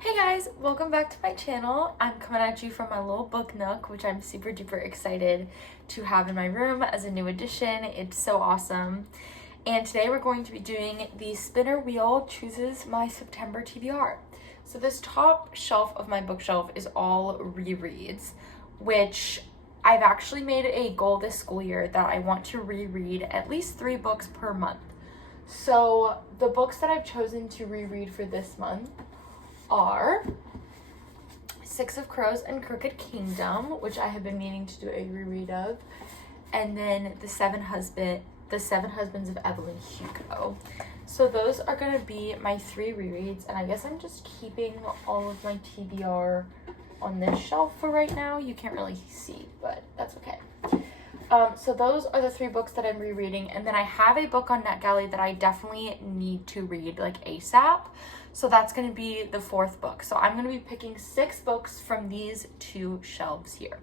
Hey guys, welcome back to my channel. I'm coming at you from my little book nook, which I'm super duper excited to have in my room as a new addition. It's so awesome. And today we're going to be doing the spinner wheel chooses my September TBR. So this top shelf of my bookshelf is all rereads, which I've actually made a goal this school year that I want to reread at least 3 books per month. So the books that I've chosen to reread for this month are Six of Crows and Crooked Kingdom, which I have been meaning to do a reread of, and then The Seven Husbands of Evelyn Hugo. So those are going to be my 3 rereads, and I guess I'm just keeping all of my TBR on this shelf for right now. You can't really see, but that's okay. So those are the 3 books that I'm rereading, and then I have a book on NetGalley that I definitely need to read like ASAP. So that's going to be the 4th book. So I'm going to be picking 6 books from these 2 shelves here.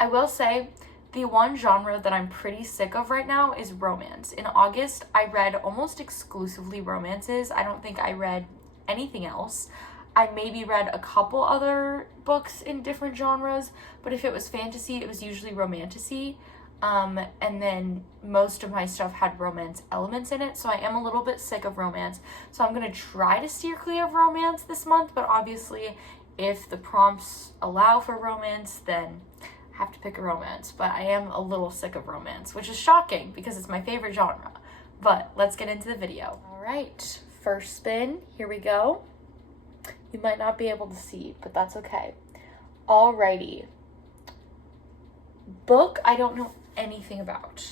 I will say the one genre that I'm pretty sick of right now is romance. In August, I read almost exclusively romances. I don't think I read anything else. I maybe read a couple other books in different genres, but if it was fantasy, it was usually romantasy. And then most of my stuff had romance elements in it, so I am a little bit sick of romance. So I'm going to try to steer clear of romance this month, but obviously if the prompts allow for romance, then I have to pick a romance. But I am a little sick of romance, which is shocking because it's my favorite genre. But let's get into the video. All right, first spin, here we go. You might not be able to see, but that's okay. Alrighty. Book I don't know anything about.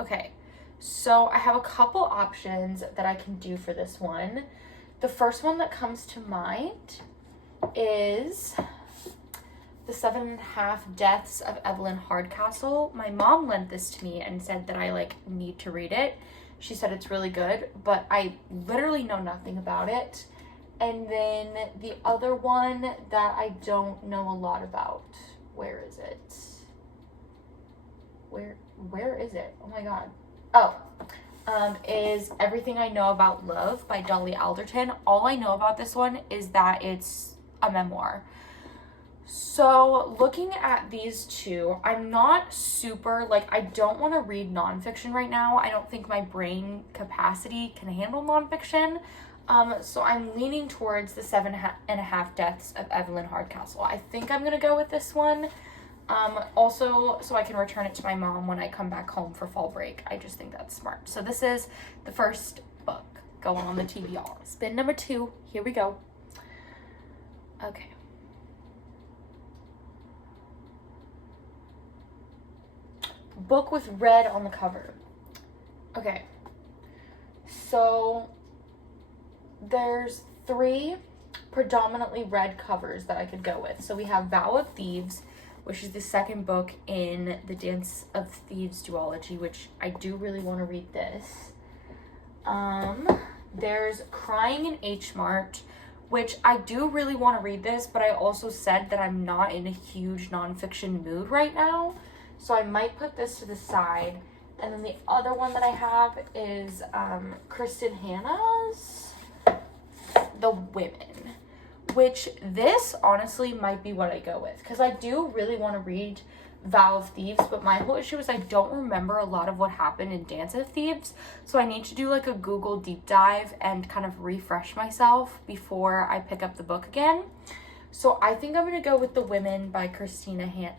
Okay, so I have a couple options that I can do for this one. The first one that comes to mind is The 7.5 Deaths of Evelyn Hardcastle. My mom lent this to me and said that I need to read it. She said it's really good, but I literally know nothing about it. And then the other one that I don't know a lot about. Where is it? Where is it? Oh my god. Is Everything I Know About Love by Dolly Alderton. All I know about this one is that it's a memoir. So looking at these 2, I'm not super, I don't want to read nonfiction right now. I don't think my brain capacity can handle nonfiction. So I'm leaning towards The 7.5 Deaths of Evelyn Hardcastle. I think I'm going to go with this one. Also, so I can return it to my mom when I come back home for fall break. I just think that's smart. So this is the first book going on the TBR. Spin number 2. Here we go. Okay. Book with red on the cover. Okay. So there's 3 predominantly red covers that I could go with. So we have Vow of Thieves, which is the 2nd book in the Dance of Thieves duology, which I do really want to read this. There's Crying in H Mart, which I do really want to read this, but I also said that I'm not in a huge nonfiction mood right now, so I might put this to the side. And then the other one that I have is Kristen Hanna's The Women, which this honestly might be what I go with, because I do really want to read Vow of Thieves, but my whole issue is I don't remember a lot of what happened in Dance of Thieves, so I need to do a Google deep dive and kind of refresh myself before I pick up the book again. So I think I'm going to go with The Women by Kristen Hanna.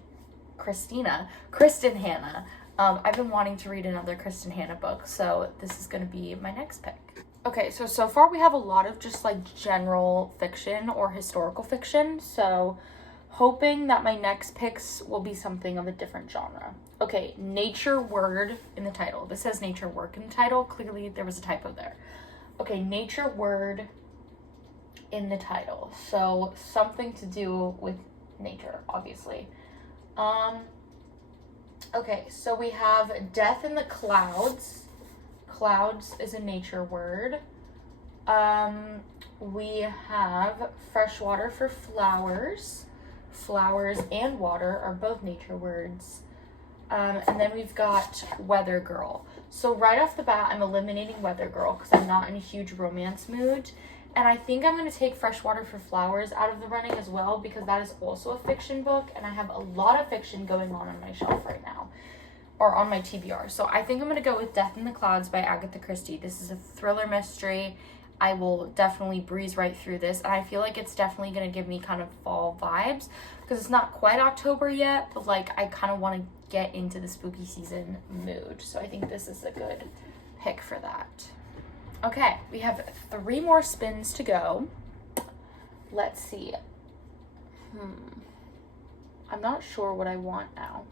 I've been wanting to read another Kristen Hanna book, so this is going to be my next pick. Okay, so far we have a lot of just general fiction or historical fiction, so hoping that my next picks will be something of a different genre. Okay, nature word in the title. This says nature work in the title. Clearly there was a typo there. Okay, nature word in the title. So something to do with nature, obviously. Okay, so we have Death in the Clouds. Clouds is a nature word. We have Freshwater for Flowers. Flowers and water are both nature words. And then we've got Weather Girl. So right off the bat, I'm eliminating Weather Girl because I'm not in a huge romance mood. And I think I'm going to take Freshwater for Flowers out of the running as well, because that is also a fiction book, and I have a lot of fiction going on my shelf right now, or on my TBR. So I think I'm going to go with Death in the Clouds by Agatha Christie. This is a thriller mystery. I will definitely breeze right through this, and I feel like it's definitely going to give me kind of fall vibes, because it's not quite October yet, but like I kind of want to get into the spooky season mood. So I think this is a good pick for that. Okay, we have 3 more spins to go. Let's see. I'm not sure what I want now.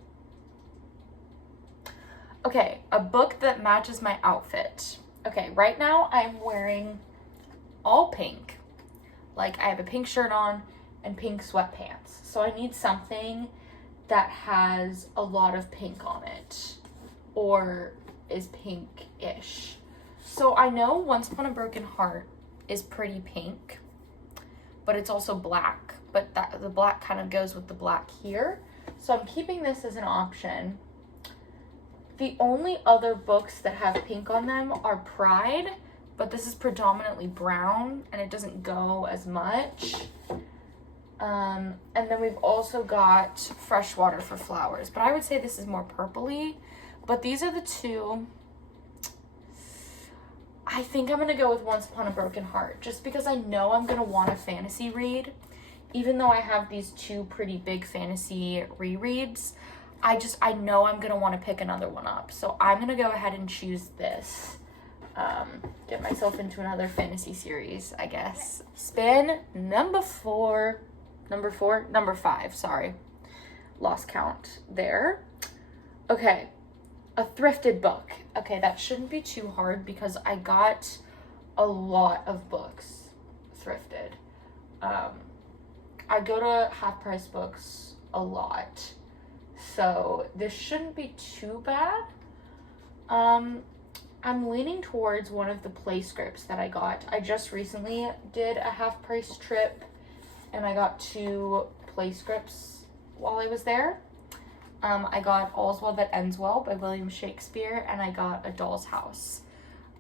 Okay, a book that matches my outfit. Okay, right now I'm wearing all pink. Like, I have a pink shirt on and pink sweatpants. So I need something that has a lot of pink on it, or is pink-ish. So I know Once Upon a Broken Heart is pretty pink, but it's also black. But the black kind of goes with the black here. So I'm keeping this as an option. The only other books that have pink on them are Pride, but this is predominantly brown and it doesn't go as much. And then we've also got Freshwater for Flowers, but I would say this is more purpley. But these are the 2. I think I'm going to go with Once Upon a Broken Heart, just because I know I'm going to want a fantasy read. Even though I have these 2 pretty big fantasy rereads, I know I'm going to want to pick another one up. So I'm going to go ahead and choose this. Get myself into another fantasy series, I guess. Spin number 5, sorry. Lost count there. Okay. A thrifted book. Okay, that shouldn't be too hard because I got a lot of books thrifted. I go to Half Price Books a lot, so this shouldn't be too bad. I'm leaning towards one of the play scripts that I got. I just recently did a Half Price trip, and I got 2 play scripts while I was there. I got All's Well That Ends Well by William Shakespeare, and I got A Doll's House.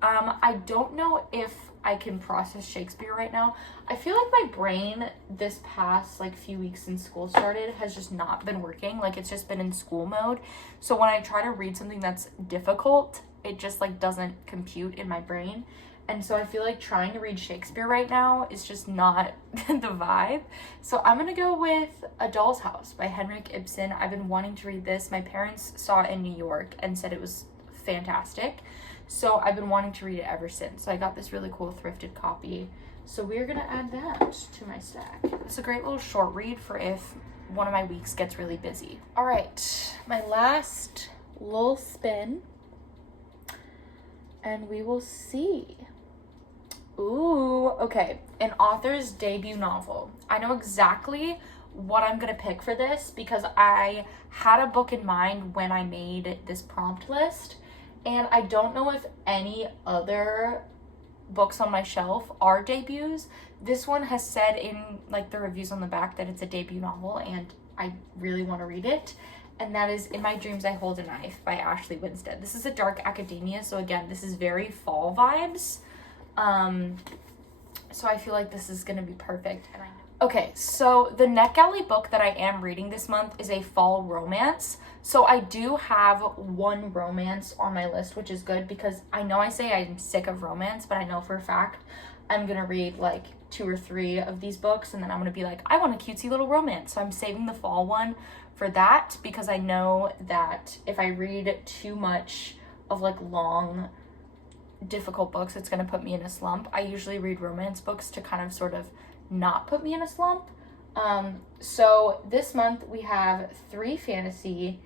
I don't know if I can process Shakespeare right now. I feel like my brain this past few weeks since school started has just not been working. Like, it's just been in school mode. So when I try to read something that's difficult, it just doesn't compute in my brain. And so I feel like trying to read Shakespeare right now is just not the vibe. So I'm going to go with A Doll's House by Henrik Ibsen. I've been wanting to read this. My parents saw it in New York and said it was fantastic. So I've been wanting to read it ever since. So I got this really cool thrifted copy. So we're going to add that to my stack. It's a great little short read for if one of my weeks gets really busy. All right, my last little spin. And we will see. Ooh, okay, an author's debut novel. I know exactly what I'm gonna pick for this because I had a book in mind when I made this prompt list, and I don't know if any other books on my shelf are debuts. This one has said in the reviews on the back that it's a debut novel, and I really want to read it. And that is In My Dreams I Hold a Knife by Ashley Winstead. This is a dark academia, so again, this is very fall vibes. So I feel like this is gonna be perfect. Okay, so the NetGalley book that I am reading this month is a fall romance. So I do have one romance on my list, which is good because I know I say I'm sick of romance, but I know for a fact I'm gonna read 2 or 3 of these books, and then I'm gonna be like, I want a cutesy little romance. So I'm saving the fall one for that because I know that if I read too much of long, difficult books, it's going to put me in a slump. I usually read romance books to kind of sort of not put me in a slump. So this month we have 3 fantasy,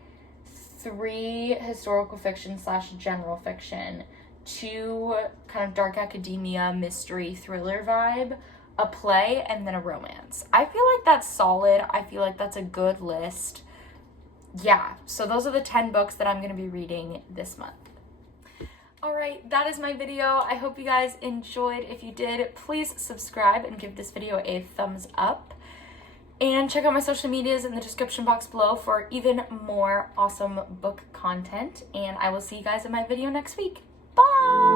3 historical fiction / general fiction, 2 kind of dark academia, mystery, thriller vibe, a play, and then a romance. I feel like that's solid. I feel like that's a good list. Yeah, so those are the 10 books that I'm going to be reading this month. Alright, that is my video. I hope you guys enjoyed. If you did, please subscribe and give this video a thumbs up. And check out my social medias in the description box below for even more awesome book content. And I will see you guys in my video next week. Bye!